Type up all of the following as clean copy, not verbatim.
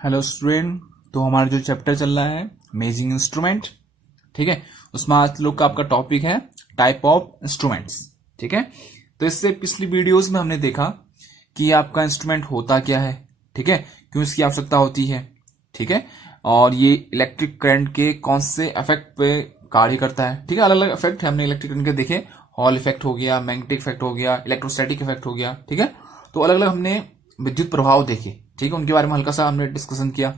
Hello student. तो हमारा जो चैप्टर चल रहा है मेजरिंग इंस्ट्रूमेंट, ठीक है, उसमें आज लोग का आपका टॉपिक है टाइप ऑफ इंस्ट्रूमेंट्स। ठीक है, तो इससे पिछली वीडियोस में हमने देखा कि आपका इंस्ट्रूमेंट होता क्या है, ठीक है, क्यों इसकी आवश्यकता होती है, ठीक है, और ये इलेक्ट्रिक करंट के कौन से इफेक्ट पे कार्य करता है। ठीक है, अलग अलग इफेक्ट हमने इलेक्ट्रिक करंट के देखे। हॉल इफेक्ट हो गया, मैग्नेटिक इफेक्ट हो गया, इलेक्ट्रोस्टैटिक इफेक्ट हो गया। ठीक है, तो अलग अलग हमने विद्युत प्रभाव देखे। ठीक है, उनके बारे में हल्का सा हमने डिस्कशन किया।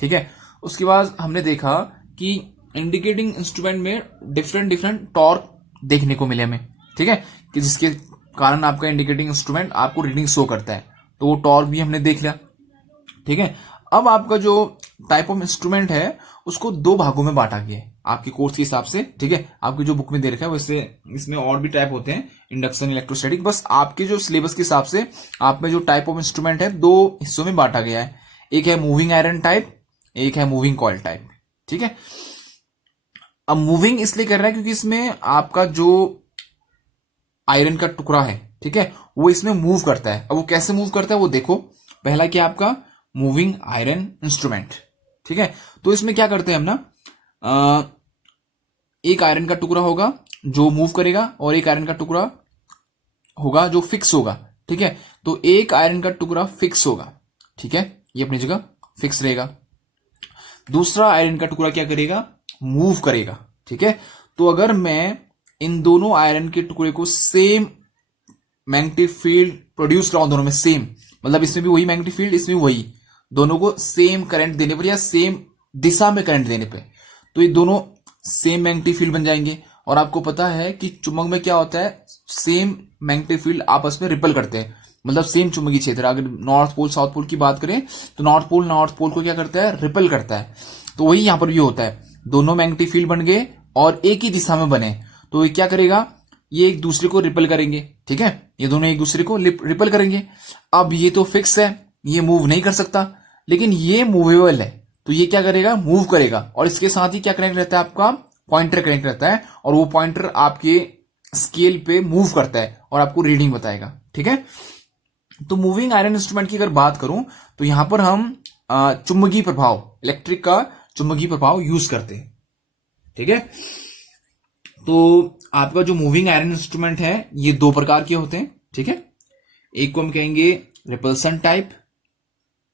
ठीक है, उसके बाद हमने देखा कि इंडिकेटिंग इंस्ट्रूमेंट में डिफरेंट डिफरेंट टॉर्क देखने को मिले हमें। ठीक है, कि जिसके कारण आपका इंडिकेटिंग इंस्ट्रूमेंट आपको रीडिंग शो करता है, तो वो टॉर्क भी हमने देख लिया। ठीक है, अब आपका जो टाइप ऑफ इंस्ट्रूमेंट है उसको दो भागों में बांटा गया है आपके कोर्स के हिसाब से। ठीक है, आपकी जो बुक में दे रखा है वैसे इसमें और भी टाइप होते हैं, इंडक्शन, इलेक्ट्रोस्टैटिक। बस आपके जो सिलेबस के हिसाब से आप में जो टाइप ऑफ इंस्ट्रूमेंट है दो हिस्सों में बांटा गया है। एक है मूविंग आयरन टाइप, एक है मूविंग कॉइल टाइप। ठीक है, अब मूविंग इसलिए कर रहा है क्योंकि इसमें आपका जो आयरन का टुकड़ा है, ठीक है, वो इसमें मूव करता है। अब वो कैसे मूव करता है वो देखो। पहला क्या आपका मूविंग आयरन इंस्ट्रूमेंट। ठीक है, तो इसमें क्या करते हैं हम ना, एक आयरन का टुकड़ा होगा जो मूव करेगा और एक आयरन का टुकड़ा होगा जो फिक्स होगा। ठीक है, तो एक आयरन का टुकड़ा फिक्स होगा, ठीक है, ये अपनी जगह फिक्स रहेगा। दूसरा आयरन का टुकड़ा क्या करेगा, मूव करेगा। ठीक है, तो अगर मैं इन दोनों आयरन के टुकड़े को सेम मैग्नेटिक फील्ड प्रोड्यूस कराऊं, दोनों में सेम, मतलब इसमें भी वही मैग्नेटिक फील्ड, इसमें भी वही, दोनों को सेम करंट देने पर या सेम दिशा में करंट देने पे, तो ये दोनों सेम मैग्नेटिक फील्ड बन जाएंगे। और आपको पता है कि चुंबक में क्या होता है, सेम मैग्नेटिक फील्ड आपस में रिपल करते हैं, मतलब सेम चुंबकीय क्षेत्र। अगर नॉर्थ पोल साउथ पोल की बात करें तो नॉर्थ पोल को क्या करता है, रिपल करता है। तो वही यहां पर भी होता है, दोनों मैग्नेटिक फील्ड बन गए और एक ही दिशा में बने, तो ये क्या करेगा, ये एक दूसरे को रिपल करेंगे। ठीक है, ये दोनों एक दूसरे को रिपल करेंगे। अब ये तो फिक्स है, ये मूव नहीं कर सकता, लेकिन ये मूवेबल है, तो ये क्या करेगा, मूव करेगा। और इसके साथ ही क्या कनेक्ट रहता है, आपका पॉइंटर कनेक्ट रहता है, और वो पॉइंटर आपके स्केल पे मूव करता है और आपको रीडिंग बताएगा। ठीक है, तो मूविंग आयरन इंस्ट्रूमेंट की अगर बात करूं तो यहां पर हम चुंबकीय प्रभाव, इलेक्ट्रिक का चुंबकीय प्रभाव यूज करते हैं। ठीक है, तो आपका जो मूविंग आयरन इंस्ट्रूमेंट है ये दो प्रकार के होते हैं। ठीक है, एक को हम कहेंगे रिपल्सन टाइप,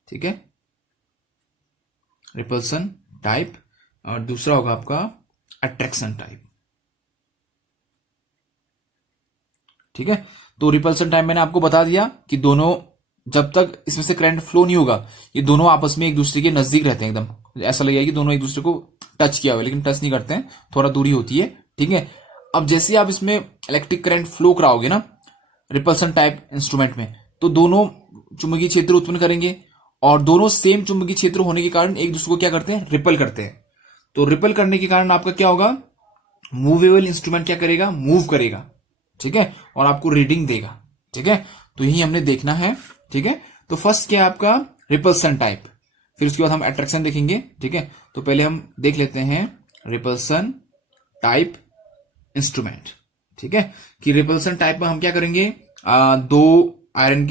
ठीक है, रिपल्सन टाइप, और दूसरा होगा आपका अट्रैक्शन टाइप। ठीक है, तो रिपल्सन टाइप मैंने आपको बता दिया कि दोनों, जब तक इसमें से करंट फ्लो नहीं होगा, ये दोनों आपस में एक दूसरे के नजदीक रहते हैं, एकदम ऐसा लगेगा कि दोनों एक दूसरे को टच किया हुआ है, लेकिन टच नहीं करते हैं, थोड़ा दूरी होती है। ठीक है, अब जैसे ही आप इसमें इलेक्ट्रिक करंट फ्लो कराओगे ना रिपल्सन टाइप इंस्ट्रूमेंट में, तो दोनों चुंबकीय क्षेत्र उत्पन्न करेंगे, और दोनों सेम चुंबकीय क्षेत्र होने के कारण एक दूसरे को क्या करते हैं, रिपल करते हैं। तो रिपल करने के कारण आपका क्या होगा, मूवेबल इंस्ट्रूमेंट क्या करेगा, मूव करेगा। ठीक है, और आपको रीडिंग देगा। ठीक है, तो यही हमने देखना है। ठीक है, तो फर्स्ट क्या है आपका रिपल्सन टाइप, फिर उसके बाद हम अट्रैक्शन देखेंगे। ठीक है, तो पहले हम देख लेते हैं रिपल्सन टाइप इंस्ट्रूमेंट। ठीक है, कि रिपल्सन टाइप में हम क्या करेंगे, दो आयरन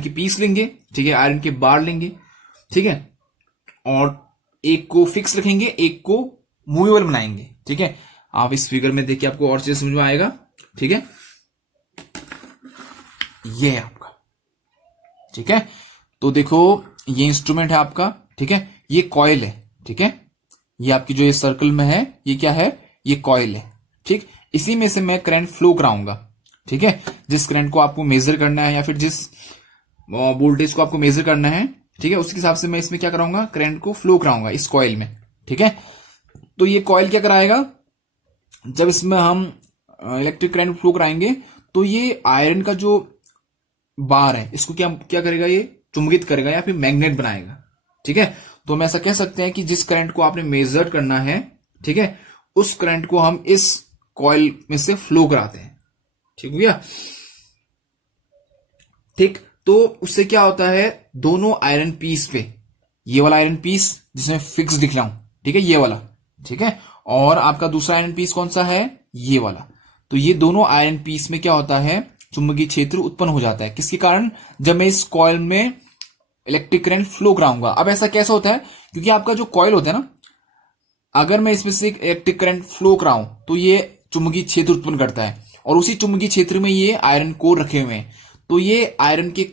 के पीस लेंगे, ठीक है, आयरन के बार लेंगे, ठीक है, और एक को फिक्स रखेंगे, एक को मूवेबल बनाएंगे। ठीक है, आप इस फिगर में देखिए आपको और चीज समझ में आएगा। ठीक है, ये है आपका। ठीक है, तो देखो ये इंस्ट्रूमेंट है आपका। ठीक है, ये कॉइल है। ठीक है, ये आपकी जो ये सर्कल में है ये क्या है, ये कॉइल है। ठीक, इसी में से मैं करंट फ्लो कराऊंगा। ठीक है, जिस करंट को आपको मेजर करना है या फिर जिस वोल्टेज को आपको मेजर करना है, ठीक है, उसके हिसाब से मैं इसमें क्या कराऊंगा, करंट को फ्लो कराऊंगा इस कॉइल में। ठीक है, तो ये कॉइल क्या कराएगा, जब इसमें हम इलेक्ट्रिक करंट फ्लो कराएंगे तो ये आयरन का जो बार है इसको क्या क्या करेगा, ये चुंबकित करेगा या फिर मैग्नेट बनाएगा। ठीक है, तो हम ऐसा कह सकते हैं कि जिस करंट को आपने मेजर करना है, ठीक है, उस करंट को हम इस कॉइल में से फ्लो कराते हैं। ठीक हो गया। ठीक, तो उससे क्या होता है, दोनों आयरन पीस पे, ये वाला आयरन पीस जिसमें फिक्स दिख रहा हूं, ठीक है, ये वाला, ठीक है, और आपका दूसरा आयरन पीस कौन सा है, ये वाला, तो ये दोनों आयरन पीस में क्या होता है, चुंबकीय क्षेत्र उत्पन्न हो जाता है। किसके कारण, जब मैं इस कॉइल में इलेक्ट्रिक करंट फ्लो कराऊंगा। अब ऐसा कैसा होता है, क्योंकि आपका जो कॉइल होता है ना, अगर मैं इसमें से इलेक्ट्रिक करंट फ्लो कराऊं तो ये चुंबकीय क्षेत्र उत्पन्न करता है, और उसी चुंबकीय क्षेत्र में ये आयरन कोर रखे हुए हैं। तो ये आयरन के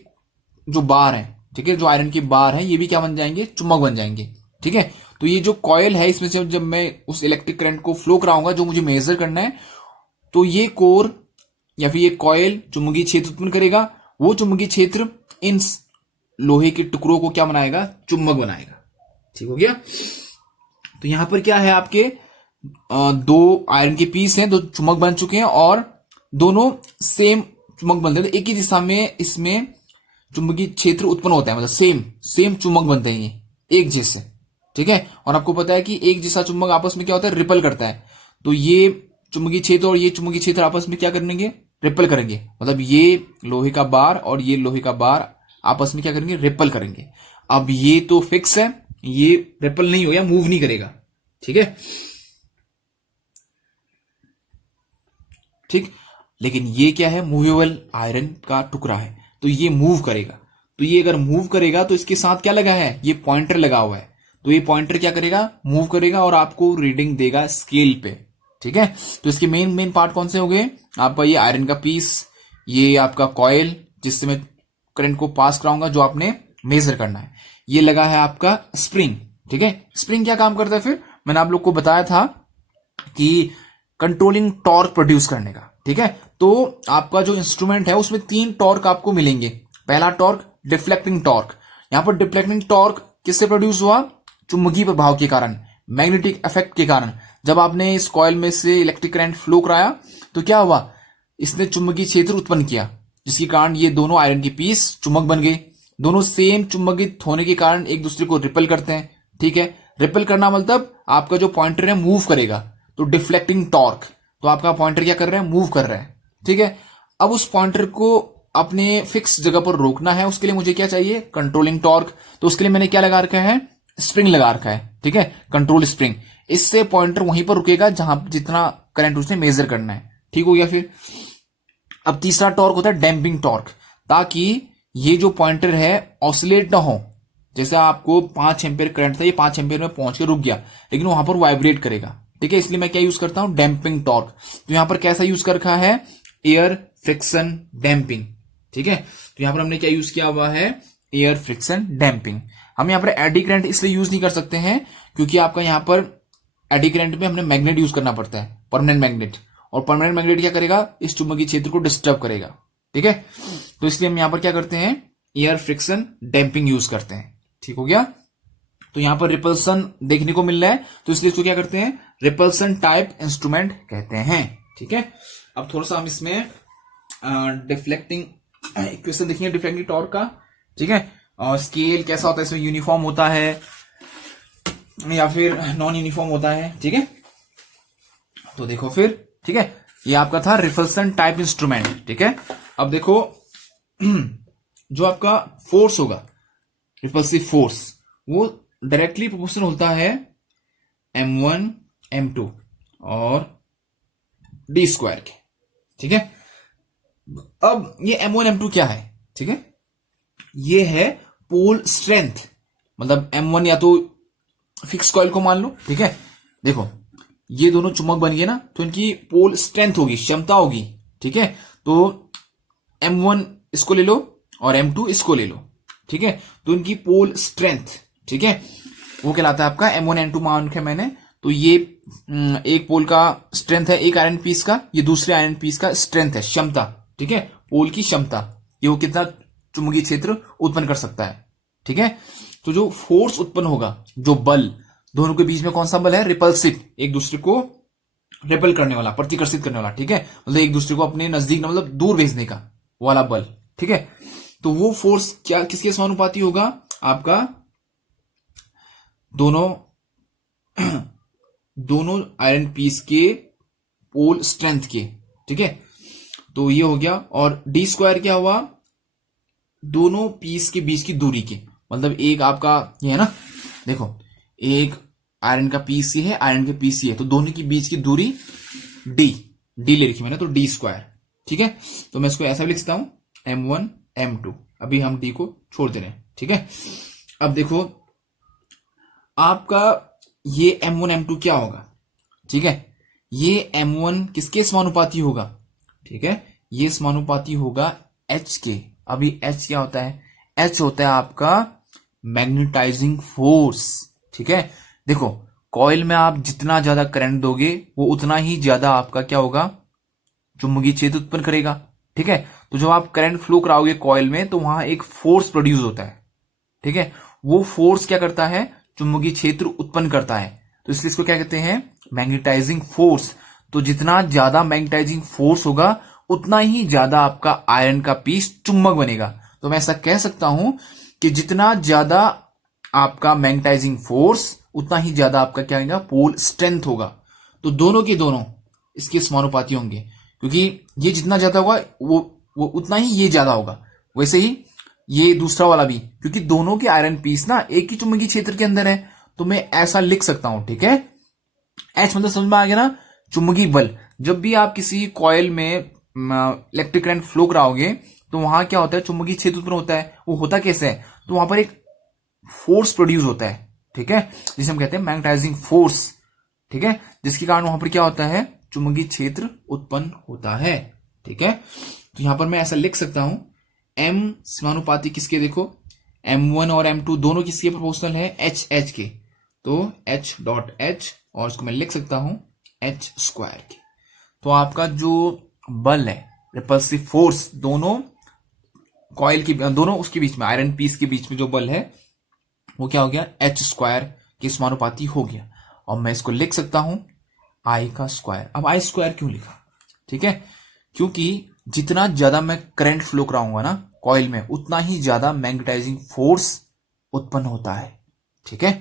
जो बार है, ठीक है, जो आयरन के बार है, ये भी क्या बन जाएंगे, चुंबक बन जाएंगे। ठीक है, तो ये जो कॉइल है, इसमें से जब मैं उस इलेक्ट्रिक करंट को फ्लो कराऊंगा जो मुझे मेजर करना है, तो ये कोर या फिर ये कॉइल चुंबकीय क्षेत्र उत्पन्न करेगा। वो चुंबकीय क्षेत्र इन लोहे के टुकड़ों को क्या बनाएगा, चुंबक बनाएगा। ठीक हो गया। तो यहां पर क्या है, आपके दो आयरन के पीस हैं, दो चुंबक बन चुके हैं, और दोनों सेम चुंबक बनते हैं। तो एक ही दिशा में इसमें चुंबकीय क्षेत्र उत्पन्न होता है, मतलब सेम चुंबक बनते हैं ये एक जैसे। ठीक है, और आपको पता है कि एक जैसा चुंबक आपस में क्या होता है, रिपल करता है। तो ये चुंबकीय क्षेत्र और ये चुंबकीय क्षेत्र आपस में क्या करेंगे, रिपल करेंगे। मतलब ये लोहे का बार और ये लोहे का बार आपस में क्या करेंगे, रिपल करेंगे। अब ये तो फिक्स है, ये रिपल नहीं हो या मूव नहीं करेगा। ठीक है, ठीक। लेकिन ये क्या है, मूवेबल आयरन का टुकड़ा है, तो ये मूव करेगा। तो ये अगर मूव करेगा तो इसके साथ क्या लगा है, ये पॉइंटर लगा हुआ है। तो ये पॉइंटर क्या करेगा, मूव करेगा और आपको रीडिंग देगा स्केल पे। ठीक है, तो इसके मेन पार्ट कौन से हो गए, आपका ये आयरन का पीस, ये आपका कॉइल जिससे मैं करंट को पास कराऊंगा जो आपने मेजर करना है, ये लगा है आपका स्प्रिंग। ठीक है, स्प्रिंग क्या काम करता है, फिर मैंने आप लोग को बताया था कि कंट्रोलिंग टॉर्क प्रोड्यूस करने का। ठीक है, तो आपका जो इंस्ट्रूमेंट है उसमें 3 टॉर्क आपको मिलेंगे। पहला टॉर्क डिफ्लेक्टिंग टॉर्क। यहां पर डिफ्लेक्टिंग टॉर्क किससे प्रोड्यूस हुआ, चुंबकीय प्रभाव के कारण, मैग्नेटिक इफेक्ट के कारण। जब आपने इस कॉइल में से इलेक्ट्रिक करंट फ्लो कराया तो क्या हुआ, इसने चुंबकीय क्षेत्र उत्पन्न किया, जिसके कारण ये दोनों आयरन के पीस चुंबक बन गए। दोनों सेम चुंबकित होने के कारण एक दूसरे को रिपल करते हैं। ठीक है, रिपल करना मतलब आपका जो पॉइंटर है मूव करेगा, तो डिफ्लेक्टिंग टॉर्क, तो आपका पॉइंटर क्या कर रहा है, मूव कर रहा है। ठीक है, अब उस पॉइंटर को अपने फिक्स जगह पर रोकना है, उसके लिए मुझे क्या चाहिए, कंट्रोलिंग टॉर्क। तो उसके लिए मैंने क्या लगा रखा है, स्प्रिंग लगा रखा है। ठीक है, कंट्रोल स्प्रिंग। इससे पॉइंटर वहीं पर रुकेगा जहां जितना करंट उसने मेजर करना है। ठीक हो गया। फिर अब तीसरा टॉर्क होता है डैम्पिंग टॉर्क, ताकि ये जो पॉइंटर है ऑसिलेट ना हो। जैसे आपको 5 एम्पियर करंट था, ये 5 एम्पियर में पहुंच के रुक गया, लेकिन वहां पर वाइब्रेट करेगा। ठीक है, इसलिए मैं क्या यूज करता हूं, डैम्पिंग टॉर्क। तो यहां पर कैसा यूज कर रखा है, एयर फ्रिक्शन डैम्पिंग। ठीक है, तो यहां पर हमने क्या यूज किया हुआ है, एयर फ्रिक्शन डैम्पिंग। हम यहां पर एडी करंट इसलिए यूज नहीं कर सकते हैं क्योंकि आपका यहां पर एडी करंट में हमने मैग्नेट यूज करना पड़ता है, परमानेंट मैग्नेट। और परमानेंट मैग्नेट क्या करेगा, इस चुंबकीय क्षेत्र को डिस्टर्ब करेगा। ठीक है, तो इसलिए हम यहां पर क्या करते हैं, एयर फ्रिक्शन डैम्पिंग यूज करते हैं। ठीक हो गया। तो यहां पर रिपल्सन देखने को मिल रहा है, तो इसलिए इसको क्या करते हैं, रिपल्सन टाइप इंस्ट्रूमेंट कहते हैं। ठीक है, अब थोड़ा सा हम इसमें डिफ्लेक्टिंग इक्वेशन देखेंगे, डिफ्लेक्टिंग टॉर्क का। ठीक है, और स्केल कैसा होता है, इसमें यूनिफॉर्म होता है या फिर नॉन यूनिफॉर्म होता है। ठीक है, तो देखो फिर। ठीक है, ये आपका था रिपल्सन टाइप इंस्ट्रूमेंट। ठीक है, अब देखो जो आपका फोर्स होगा, रिपल्सिव फोर्स, वो डायरेक्टली प्रोपोर्शनल होता है m1 m2 और d स्क्वायर के। ठीक है, अब ये m1 m2 क्या है, ठीक है, ये है पोल स्ट्रेंथ। मतलब m1 या तो फिक्स कॉइल को मान लो। ठीक है, देखो ये दोनों चुंबक बन गए ना, तो इनकी पोल स्ट्रेंथ होगी, क्षमता होगी। ठीक है, तो m1 इसको ले लो और m2 इसको ले लो। ठीक है, तो इनकी पोल स्ट्रेंथ, ठीक है, वो कहलाता है आपका m1 m2 मान के मैंने। तो ये एक पोल का स्ट्रेंथ है, एक आयरन पीस का, ये दूसरे आयरन पीस का स्ट्रेंथ है, क्षमता। ठीक है, पोल की क्षमता, ये वो कितना चुंबकीय क्षेत्र उत्पन्न कर सकता है। ठीक है, तो जो फोर्स उत्पन्न होगा, जो बल, दोनों के बीच में कौन सा बल है, रिपल्सिव, एक दूसरे को रिपल करने वाला, प्रतिकर्षित करने वाला। ठीक है, मतलब एक दूसरे को अपने नजदीक, मतलब दूर भेजने का वाला बल। ठीक है, तो वो फोर्स क्या किसके समानुपाती होगा, आपका दोनों आयरन पीस के पोल स्ट्रेंथ के। ठीक है, तो ये हो गया। और डी स्क्वायर क्या हुआ, दोनों पीस के बीच की दूरी के। मतलब एक आपका ये है ना, देखो एक आयरन का पीस ये है, आयरन के पीस ये है, तो दोनों के बीच की दूरी डी ले रखी मैंने, तो डी स्क्वायर। ठीक है, तो मैं इसको ऐसा भी लिख सकता हूं m1 m2। अभी हम डी को छोड़ दे रहे हैं। ठीक है। अब देखो आपका ये M1 M2 क्या होगा, ठीक है, ये M1 किसके समानुपाती होगा, ठीक है, ये समानुपाती होगा H के। अभी H क्या होता है, H होता है आपका मैग्नेटाइजिंग फोर्स, ठीक है। देखो कॉइल में आप जितना ज्यादा करंट दोगे वो उतना ही ज्यादा आपका क्या होगा, चुंबकीय क्षेत्र उत्पन्न करेगा, ठीक है। तो जब आप करंट फ्लो कराओगे कॉइल में तो वहां एक फोर्स प्रोड्यूस होता है, ठीक है, वो फोर्स क्या करता है, चुंबकीय क्षेत्र उत्पन्न करता है। तो इसलिए इसको क्या कहते हैं, मैग्नेटाइजिंग फोर्स। तो जितना ज्यादा मैग्नेटाइजिंग फोर्स होगा उतना ही ज्यादा आपका आयरन का पीस चुंबक बनेगा। तो मैं ऐसा कह सकता हूं कि जितना ज्यादा आपका मैग्नेटाइजिंग फोर्स उतना ही ज्यादा आपका क्या होगा, पोल स्ट्रेंथ होगा। तो दोनों के दोनों इसके समानुपाती होंगे, क्योंकि ये जितना ज्यादा होगा वो उतना ही ये ज्यादा होगा। वैसे ही ये दूसरा वाला भी, क्योंकि दोनों के आयरन पीस ना एक ही चुंबकीय क्षेत्र के अंदर है, तो मैं ऐसा लिख सकता हूं, ठीक है। एच मतलब समझ में आ गया ना, चुंबकीय बल। जब भी आप किसी कॉइल में इलेक्ट्रिक करंट फ्लो कराओगे तो वहां क्या होता है, चुंबकीय क्षेत्र उत्पन्न होता है। वो होता कैसे है, तो वहां पर एक फोर्स प्रोड्यूस होता है, ठीक है, जिसे हम कहते हैं मैग्नेटाइजिंग फोर्स, ठीक है, जिसके कारण वहां पर क्या होता है, चुंबकीय क्षेत्र उत्पन्न होता है, ठीक है। तो यहां पर मैं ऐसा लिख सकता हूं, M समानुपाती किसके, देखो M1 और M2 दोनों किसके प्रोपोर्शनल है, H के। तो H.H और इसको मैं लिख सकता हूं H स्क्वायर के। तो आपका जो बल है, रिपल्सिव फोर्स, दोनों कॉइल की, दोनों उसके बीच में, आयरन पीस के बीच में जो बल है वो क्या हो गया, H स्क्वायर के समानुपाती हो गया। और मैं इसको लिख सकता हूं I का स्क्वायर। अब I स्क्वायर क्यों लिखा, ठीक है, क्योंकि जितना ज्यादा मैं करंट फ्लो कराऊंगा ना कॉइल में उतना ही ज्यादा मैग्नेटाइजिंग फोर्स उत्पन्न होता है, ठीक है।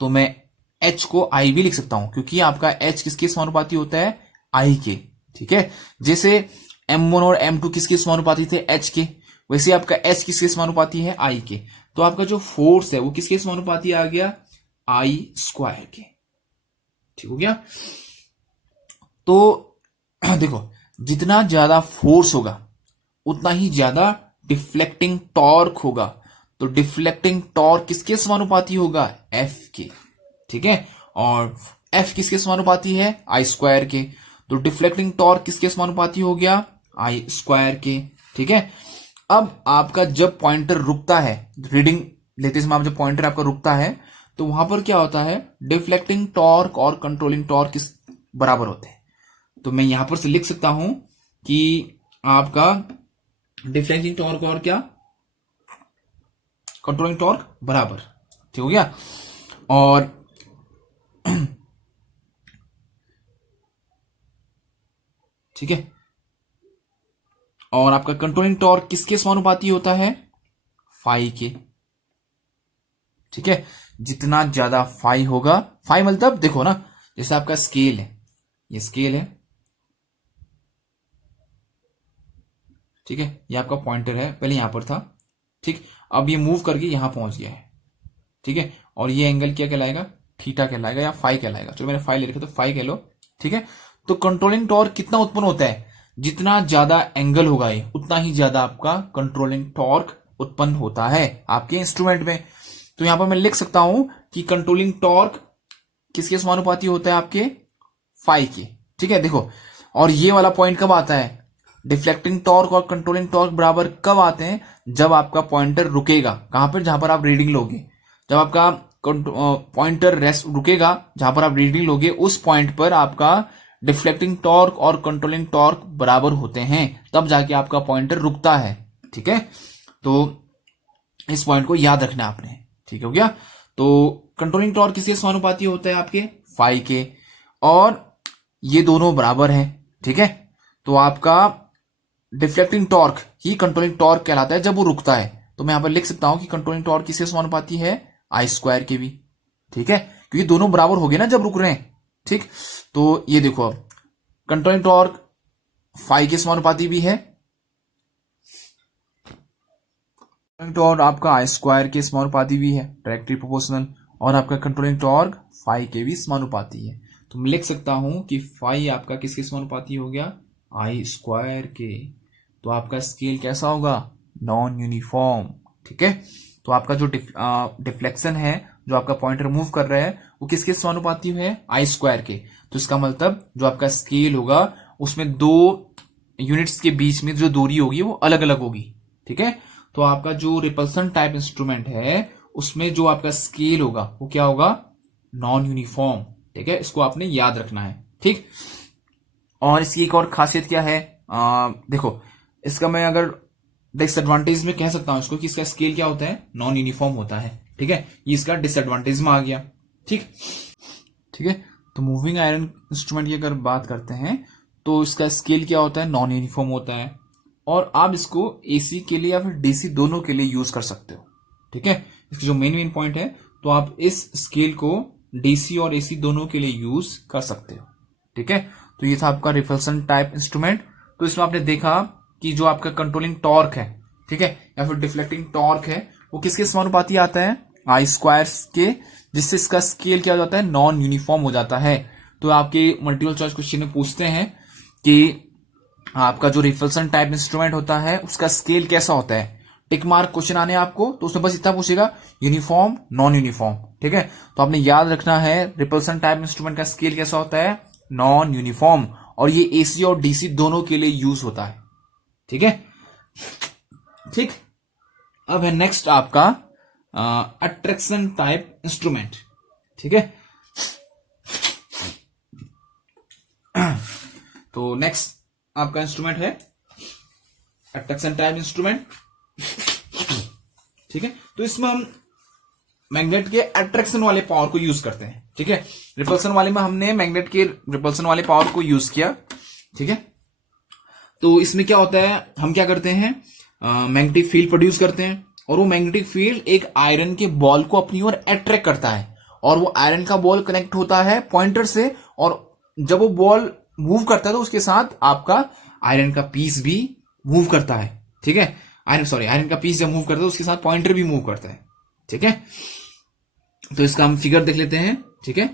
तो मैं H को I भी लिख सकता हूं, क्योंकि आपका H किसके समानुपाती होता है, I के, ठीक है। जैसे M1 और M2 किसके समानुपाती थे, H के, वैसे आपका H किसके समानुपाती है, I के। तो आपका जो फोर्स है वो किसके समानुपाती आ गया, I स्क्वायर के, ठीक हो गया। तो देखो जितना ज्यादा फोर्स होगा उतना ही ज्यादा डिफ्लेक्टिंग टॉर्क होगा। तो डिफ्लेक्टिंग टॉर्क किसके समानुपाती होगा, F के, ठीक है। और F किसके समानुपाती है, I स्क्वायर के। तो डिफ्लेक्टिंग टॉर्क किसके समानुपाती हो गया, I स्क्वायर के, ठीक है। अब आपका जब पॉइंटर रुकता है, रीडिंग लेते समय आप जब पॉइंटर आपका रुकता है तो वहां पर क्या होता है, डिफ्लेक्टिंग टॉर्क और कंट्रोलिंग टॉर्क किस बराबर होते हैं। तो मैं यहां पर से लिख सकता हूं कि आपका डिफ्लेक्टिंग टॉर्क और क्या, कंट्रोलिंग टॉर्क बराबर, ठीक हो गया। और ठीक है, और आपका कंट्रोलिंग टॉर्क किसके समानुपाती होता है, फाई के, ठीक है। जितना ज्यादा फाई होगा, फाई मतलब देखो ना, जैसे आपका स्केल है, ये स्केल है, ठीक है, ये आपका पॉइंटर है, पहले यहां पर था, ठीक, अब ये मूव करके यहां पहुंच गया है, ठीक है। और ये एंगल क्या कहलाएगा, थीटा कहलाएगा या फाई कहलाएगा। चलो मैंने फाई ले रखा तो फाई कह लो, ठीक है। तो कंट्रोलिंग टॉर्क कितना उत्पन्न होता है, जितना ज्यादा एंगल होगा ये उतना ही ज्यादा आपका कंट्रोलिंग टॉर्क उत्पन्न होता है आपके इंस्ट्रूमेंट में। तो यहां पर मैं लिख सकता हूं कि कंट्रोलिंग टॉर्क किसके समानुपाती होता है, आपके फाई के, ठीक है। देखो और ये वाला पॉइंट कब आता है, डिफ्लेक्टिंग टॉर्क और कंट्रोलिंग टॉर्क बराबर कब आते हैं, जब आपका पॉइंटर रुकेगा, कहां पर, जहां पर आप रीडिंग लोगे, जब आपका पॉइंटर रेस्ट रुकेगा, जहां पर आप रीडिंग लोगे उस पॉइंट पर आपका डिफ्लेक्टिंग टॉर्क और कंट्रोलिंग टॉर्क बराबर होते हैं, तब जाके आपका पॉइंटर रुकता है, ठीक है। तो इस पॉइंट को याद रखना आपने, ठीक हो गया। तो कंट्रोलिंग टॉर्क किसके समानुपाती होता है, आपके फाई के, और ये दोनों बराबर है, ठीक है। तो आपका डिफ्लेक्टिंग टॉर्क ही कंट्रोलिंग टॉर्क कहलाता है जब वो रुकता है। तो मैं यहां पर लिख सकता हूं कि कंट्रोलिंग टॉर्क किसके समानुपाती है, I स्क्वायर के भी, ठीक है, क्योंकि दोनों बराबर हो गए ना जब रुक रहे हैं, ठीक। तो ये देखो अब कंट्रोलिंग टॉर्क फाई के समानुपाती भी है, टॉर्क आपका I स्क्वायर के समानुपाती भी है, डायरेक्टली प्रोपोर्शनल, और आपका कंट्रोलिंग टॉर्क फाई के भी समानुपाती है। तो मैं लिख सकता हूं कि फाई आपका किसके समानुपाती हो गया, I स्क्वायर के। तो आपका स्केल कैसा होगा, नॉन यूनिफॉर्म, ठीक है। तो आपका जो डिफ्लेक्शन है, जो आपका पॉइंटर मूव कर रहा है, वो किसके समानुपाती है? आई स्क्वायर के। तो इसका मतलब जो आपका स्केल होगा उसमें दो यूनिट्स के बीच में जो दूरी होगी वो अलग अलग होगी, ठीक है। तो आपका जो रिपल्सन टाइप इंस्ट्रूमेंट है उसमें जो आपका स्केल होगा वो क्या होगा? नॉन यूनिफॉर्म, ठीक है। इसको आपने याद रखना है, ठीक। और इसकी एक और खासियत क्या है, देखो इसका मैं अगर डिसएडवांटेज में कह सकता हूं इसको कि इसका स्केल क्या होता है? नॉन यूनिफॉर्म होता है, ठीक है। ये इसका डिसएडवांटेज में आ गया, ठीक ठीक है। तो मूविंग आयरन इंस्ट्रूमेंट की अगर बात करते हैं तो इसका स्केल क्या होता है? नॉन यूनिफॉर्म होता है। और आप इसको एसी के लिए या फिर डीसी दोनों के लिए यूज कर सकते हो, ठीक है। इसकी जो मेन पॉइंट है, तो आप इस स्केल को डीसी और एसी दोनों के लिए यूज कर सकते हो, ठीक है। तो ये था आपका रिपल्सन टाइप इंस्ट्रूमेंट। तो इसमें आपने देखा कि जो आपका कंट्रोलिंग टॉर्क है, ठीक है, या फिर डिफ्लेक्टिंग टॉर्क है, वो किसके समानुपाती आता है? आई स्क्वायर्स के, जिससे इसका स्केल क्या हो जाता है? नॉन यूनिफॉर्म हो जाता है। तो आपके मल्टीपल चॉइस क्वेश्चन में पूछते हैं कि आपका जो रिपल्सन टाइप इंस्ट्रूमेंट होता है उसका स्केल कैसा होता है? टिक मार्क क्वेश्चन आने आपको, तो उसमें बस इतना पूछेगा यूनिफॉर्म, नॉन यूनिफॉर्म, ठीक है। तो आपने याद रखना है रिपल्सन टाइप इंस्ट्रूमेंट का स्केल कैसा होता है? Non uniform. और ये एसी और डीसी दोनों के लिए यूज होता है, ठीक है, ठीक। अब है नेक्स्ट आपका अट्रैक्शन टाइप इंस्ट्रूमेंट, ठीक है। तो नेक्स्ट आपका इंस्ट्रूमेंट है अट्रैक्शन टाइप इंस्ट्रूमेंट, ठीक है। तो इसमें हम मैग्नेट के अट्रैक्शन वाले पावर को यूज करते हैं, ठीक है। रिपल्सन वाले में हमने मैग्नेट के रिपल्सन वाले पावर को यूज किया, ठीक है। तो इसमें क्या होता है, हम क्या करते हैं? मैग्नेटिक फील्ड प्रोड्यूस करते हैं, और वो मैग्नेटिक फील्ड एक आयरन के बॉल को अपनी ओर अट्रैक्ट करता है, और वो आयरन का बॉल कनेक्ट होता है पॉइंटर से, और जब वो बॉल मूव करता है तो उसके साथ आपका आयरन का पीस भी मूव करता है, ठीक है। आयरन का पीस जब मूव करता है उसके साथ पॉइंटर भी मूव करता है, ठीक है। तो इसका हम फिगर देख लेते हैं, ठीक है।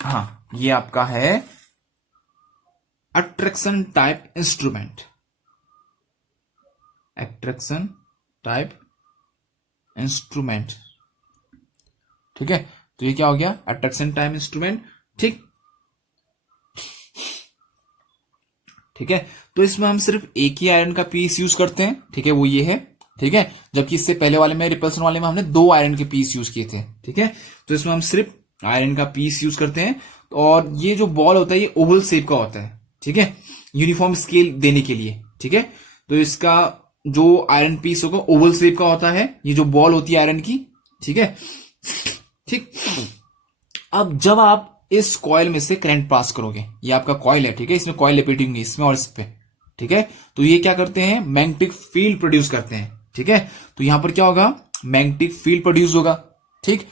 हाँ, ये आपका है attraction type instrument, attraction type instrument, ठीक है। तो ये क्या हो गया? अट्रैक्शन टाइप इंस्ट्रूमेंट, ठीक ठीक है। तो इसमें हम सिर्फ एक ही आयरन का पीस यूज करते हैं, ठीक है, वो ये है, ठीक है। जबकि इससे पहले वाले में, रिपल्सन वाले में, हमने दो आयरन के पीस यूज किए थे, ठीक है। तो इसमें हम सिर्फ आयरन का पीस यूज करते हैं, और ये जो बॉल होता है ये ओवल शेप का होता है, ठीक है, यूनिफॉर्म स्केल देने के लिए, ठीक है। तो इसका जो आयरन पीस होगा ओवल शेप का होता है, ये जो बॉल होती है आयरन की, ठीक है, ठीक। अब जब आप इस कॉइल में से करंट पास करोगे, ये आपका कॉइल है, ठीक है, इसमें कॉइल लपेटी होंगी इसमें और इस पे, ठीक है। तो ये क्या करते हैं? मैग्नेटिक फील्ड प्रोड्यूस करते हैं, ठीक है। तो यहां पर क्या होगा? मैग्नेटिक फील्ड प्रोड्यूस होगा, ठीक।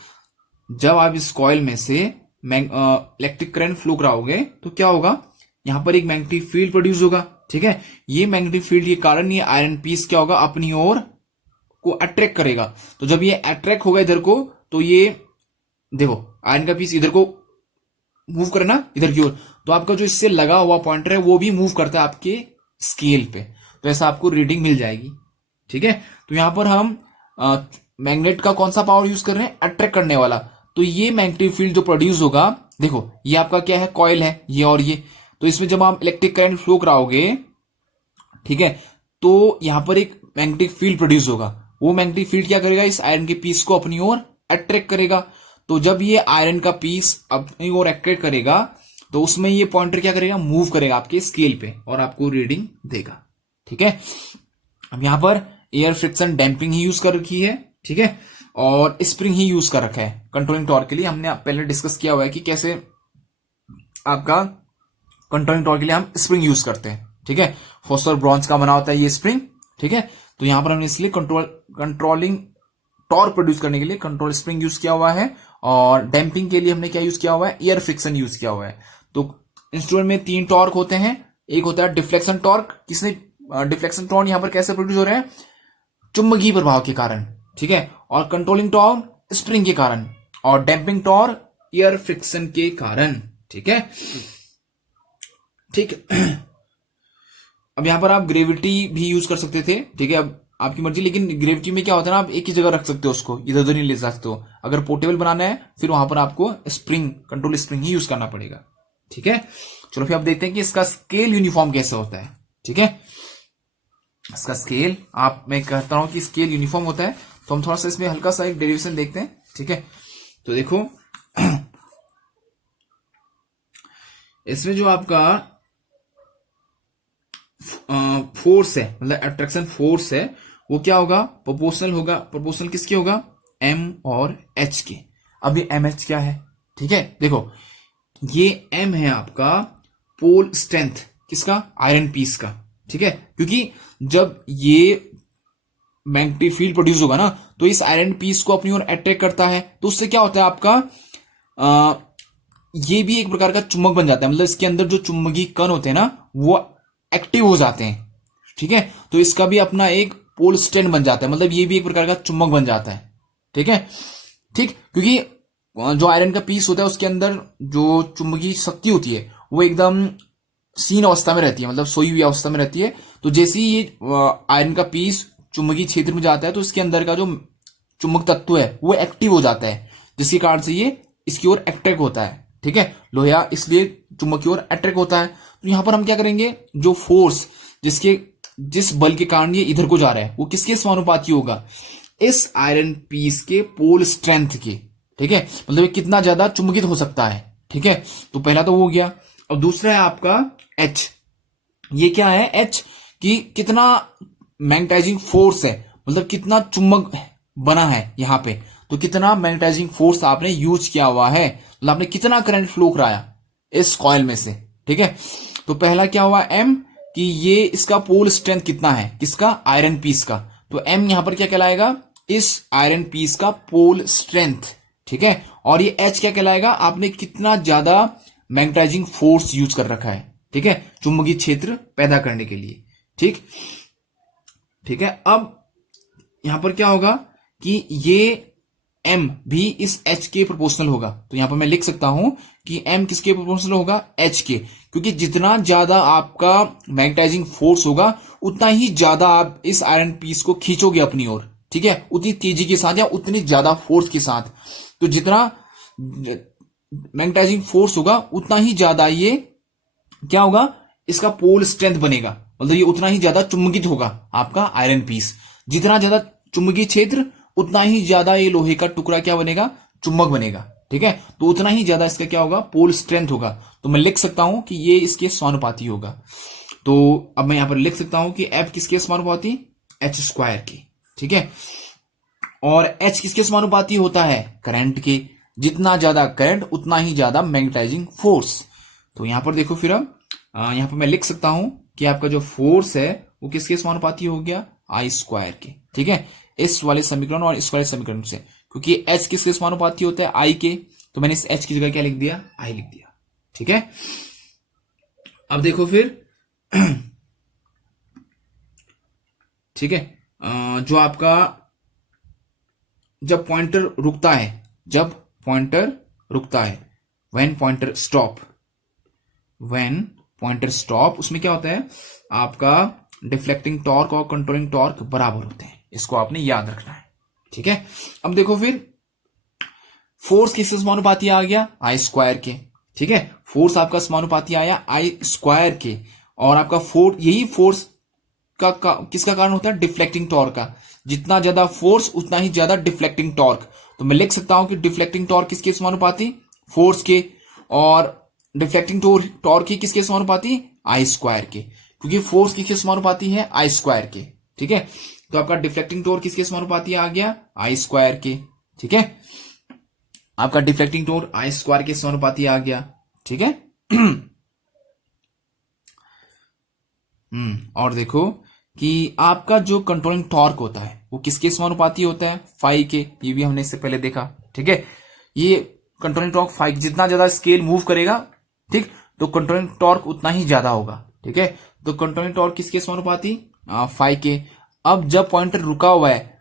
जब आप इस कॉइल में से इलेक्ट्रिक करंट फ्लो कराओगे तो क्या होगा? यहां पर एक मैग्नेटिक फील्ड प्रोड्यूस होगा, ठीक है। ये मैग्नेटिक फील्ड के कारण ये आयरन पीस क्या होगा? अपनी ओर को अट्रैक्ट करेगा। तो जब ये अट्रैक्ट होगा इधर को, तो ये देखो आयरन का पीस इधर को मूव करना, इधर की ओर, तो आपका जो इससे लगा हुआ पॉइंटर है वो भी मूव करता है आपके स्केल पे, तो ऐसा आपको रीडिंग मिल जाएगी, ठीक है। तो यहां पर हम मैग्नेट का कौन सा पावर यूज कर रहे हैं? अट्रैक्ट करने वाला। तो ये मैग्नेटिक फील्ड जो प्रोड्यूस होगा, देखो ये आपका क्या है? कॉइल है ये, और ये, तो इसमें जब आप इलेक्ट्रिक करंट फ्लो कराओगे, ठीक है, तो यहां पर एक मैग्नेटिक फील्ड प्रोड्यूस होगा। वो मैग्नेटिक फील्ड क्या करेगा? इस आयरन के पीस को अपनी ओर अट्रैक्ट करेगा। तो जब ये आयरन का पीस अपनी ओर अट्रैक्ट करेगा, तो उसमें ये पॉइंटर क्या करेगा? मूव करेगा आपके स्केल पे और आपको रीडिंग देगा, ठीक है। अब यहां पर एयर फ्रिक्शन डैम्पिंग ही यूज कर रखी है, ठीक है, और स्प्रिंग ही यूज कर रखा है कंट्रोलिंग टॉर्क के लिए। हमने पहले डिस्कस किया हुआ है कि कैसे आपका कंट्रोलिंग टॉर्क के लिए हम स्प्रिंग यूज करते हैं, ठीक है। फॉस्फोर ब्रॉन्ज का बना होता है ये स्प्रिंग, ठीक है। तो यहां पर हमने इसलिए कंट्रोलिंग टॉर्क प्रोड्यूस करने के लिए कंट्रोल स्प्रिंग यूज किया हुआ है, और डैम्पिंग के लिए हमने क्या यूज किया हुआ है? एयर फ्रिक्शन यूज किया हुआ है। तो इंस्ट्रूमेंट में 3 टॉर्क होते हैं। एक होता है डिफ्लेक्शन टॉर्क। किसने डिफ्लेक्शन टॉर्क यहां पर कैसे प्रोड्यूस हो रहे हैं? चुंबकीय प्रभाव के कारण, ठीक है। और कंट्रोलिंग टॉर्क स्प्रिंग के कारण, और डैम्पिंग टॉर्क एयर फ्रिक्शन के कारण, ठीक है, ठीक। अब यहां पर आप ग्रेविटी भी यूज कर सकते थे, ठीक है। अब आपकी मर्जी, लेकिन ग्रेविटी में क्या होता है ना, आप एक ही जगह रख सकते हो उसको, इधर उधर नहीं ले सकते हो। अगर पोर्टेबल बनाना है फिर वहां पर आपको स्प्रिंग, कंट्रोल स्प्रिंग ही यूज करना पड़ेगा। ठीक है, चलो फिर आप देखते हैं कि इसका स्केल यूनिफॉर्म कैसे होता है। ठीक है, इसका स्केल मैं कहता हूं कि स्केल यूनिफॉर्म होता है, तो हम थोड़ा सा इसमें हल्का सा एक डेरिवेशन देखते हैं। ठीक है, तो देखो इसमें जो आपका फोर्स है, मतलब अट्रैक्शन फोर्स है, वो क्या होगा, प्रोपोर्शनल होगा। प्रोपोर्शनल किसके होगा, एम और एच के। अब ये एम एच क्या है, ठीक है, देखो ये एम है आपका पोल स्ट्रेंथ, किसका, आयरन पीस का। ठीक है, क्योंकि जब ये मैग्नेटिक फील्ड प्रोड्यूस होगा ना, तो इस आयरन पीस को अपनी ओर अट्रैक्ट करता है, तो उससे क्या होता है आपका ये भी एक प्रकार का चुंबक बन जाता है, मतलब इसके अंदर जो चुंबकीय कण होते हैं ना वो एक्टिव हो जाते हैं। ठीक है, तो इसका भी अपना एक पोल स्ट्रेंथ बन जाता है, मतलब ये भी एक प्रकार का चुंबक बन जाता है। ठीक है, ठीक, क्योंकि जो आयरन का पीस होता है उसके अंदर जो चुंबकीय शक्ति होती है वो एकदम सीन अवस्था में रहती है, मतलब सोई हुई अवस्था में रहती है। तो जैसे ही ये आयरन का पीस चुंबकीय क्षेत्र में जाता है तो इसके अंदर का जो चुंबक तत्व है वो एक्टिव हो जाता है, जिसके कारण से ये इसकी ओर अट्रैक्ट होता है। ठीक है, लोहा इसलिए चुंबक की ओर अट्रैक्ट होता है। तो यहां पर हम क्या करेंगे, जो फोर्स जिस बल के कारण ये इधर को जा रहा है वो किसके समानुपाती होगा, इस आयरन पीस के पोल स्ट्रेंथ के। ठीक है, मतलब ये कितना ज्यादा चुंबकित हो सकता है। ठीक है, तो पहला तो वो हो गया। अब दूसरा है आपका एच। ये क्या है, एच की कितना मैग्नेटाइजिंग फोर्स है, मतलब कितना चुंबक बना है यहां पे, तो कितना मैग्नेटाइजिंग फोर्स आपने यूज किया हुआ है, मतलब आपने कितना करंट फ्लो कराया इस कॉइल में से। ठीक है, तो पहला क्या हुआ एम, कि ये इसका पोल स्ट्रेंथ कितना है, किसका, आयरन पीस का। तो एम यहां पर क्या कहलाएगा, इस आयरन पीस का पोल स्ट्रेंथ। ठीक है, और ये एच क्या कहलाएगा, आपने कितना ज्यादा मैग्नेटाइजिंग फोर्स यूज कर रखा है। ठीक है, चुंबकीय क्षेत्र पैदा करने के लिए। ठीक, ठीक है, अब यहां पर क्या होगा कि ये m भी इस h के प्रोपोर्शनल होगा। तो यहां पर मैं लिख सकता हूं कि m किसके प्रोपोर्शनल होगा, h के, क्योंकि जितना ज्यादा आपका मैग्नेटाइजिंग फोर्स होगा उतना ही ज्यादा आप इस आयरन पीस को खींचोगे अपनी ओर। ठीक है, उतनी तेजी के साथ या उतनी ज्यादा फोर्स के साथ। तो जितना मैग्नेटाइजिंग फोर्स होगा उतना ही ज्यादा ये क्या होगा, इसका पोल स्ट्रेंथ बनेगा, मतलब ये उतना ही ज्यादा चुंबकित होगा आपका आयरन पीस। जितना ज्यादा चुंबकीय क्षेत्र उतना ही ज्यादा ये लोहे का टुकड़ा क्या बनेगा, चुंबक बनेगा। ठीक है, तो उतना ही ज्यादा इसका क्या होगा, पोल स्ट्रेंथ होगा। तो मैं लिख सकता हूं कि ये इसके समानुपाती होगा। तो अब मैं यहां पर लिख सकता हूं कि F किसके समानुपाती, एच स्क्वायर के। ठीक है, और H किसके समानुपाती होता है, करंट के। जितना ज्यादा करंट उतना ही ज्यादा मैग्नेटाइजिंग फोर्स। तो यहां पर देखो, फिर अब यहां पर मैं लिख सकता हूं कि आपका जो फोर्स है वो किसके समानुपाती हो गया, आई स्क्वायर के। ठीक है, इस वाले समीकरण और इस वाले समीकरण से, क्योंकि h किसके समानुपाती होता है, I के, तो मैंने इस h की जगह क्या लिख दिया, I लिख दिया। ठीक है, अब देखो फिर ठीक है, जो आपका जब पॉइंटर रुकता है, व्हेन पॉइंटर स्टॉप, उसमें क्या होता है, आपका डिफ्लेक्टिंग टॉर्क और कंट्रोलिंग टॉर्क बराबर होते हैं। इसको आपने याद रखना है। ठीक है, अब देखो फिर फोर्स किसके समानुपाती आ गया, आई स्क्वायर के। ठीक है, फोर्स आपका समानुपाती आया आई स्क्वायर के, और आपका यही फोर्स किसका कारण होता है, डिफ्लेक्टिंग टॉर्क का। जितना ज्यादा फोर्स उतना ही ज्यादा डिफ्लेक्टिंग टॉर्क। तो मैं लिख सकता हूं कि डिफ्लेक्टिंग टॉर्क किसके समानुपाती, फोर्स के, और डिफ्लेक्टिंग टॉर्क ही किसके समानुपाती, आई स्क्वायर के, क्योंकि फोर्स किसके समानुपाती है, आई स्क्वायर के। ठीक है, तो आपका डिफ्लेक्टिंग टॉर्क किसके समानुपाती आ गया, आई स्क्वायर के। ठीक है, आपका डिफ्लेक्टिंग टॉर्क आई स्क्वायर के समानुपाती आ गया। ठीक है और देखो कि आपका जो कंट्रोलिंग टॉर्क होता है वो किसके समानुपाती होता है, फाई के। ये भी हमने इससे पहले देखा। ठीक है, ये कंट्रोलिंग टॉर्क फाई, जितना ज्यादा स्केल मूव करेगा, ठीक, तो कंट्रोलिंग टॉर्क उतना ही ज्यादा होगा। ठीक है, तो कंट्रोलिंग टॉर्क किसके समानुपाती, फाई के। अब जब पॉइंटर रुका हुआ है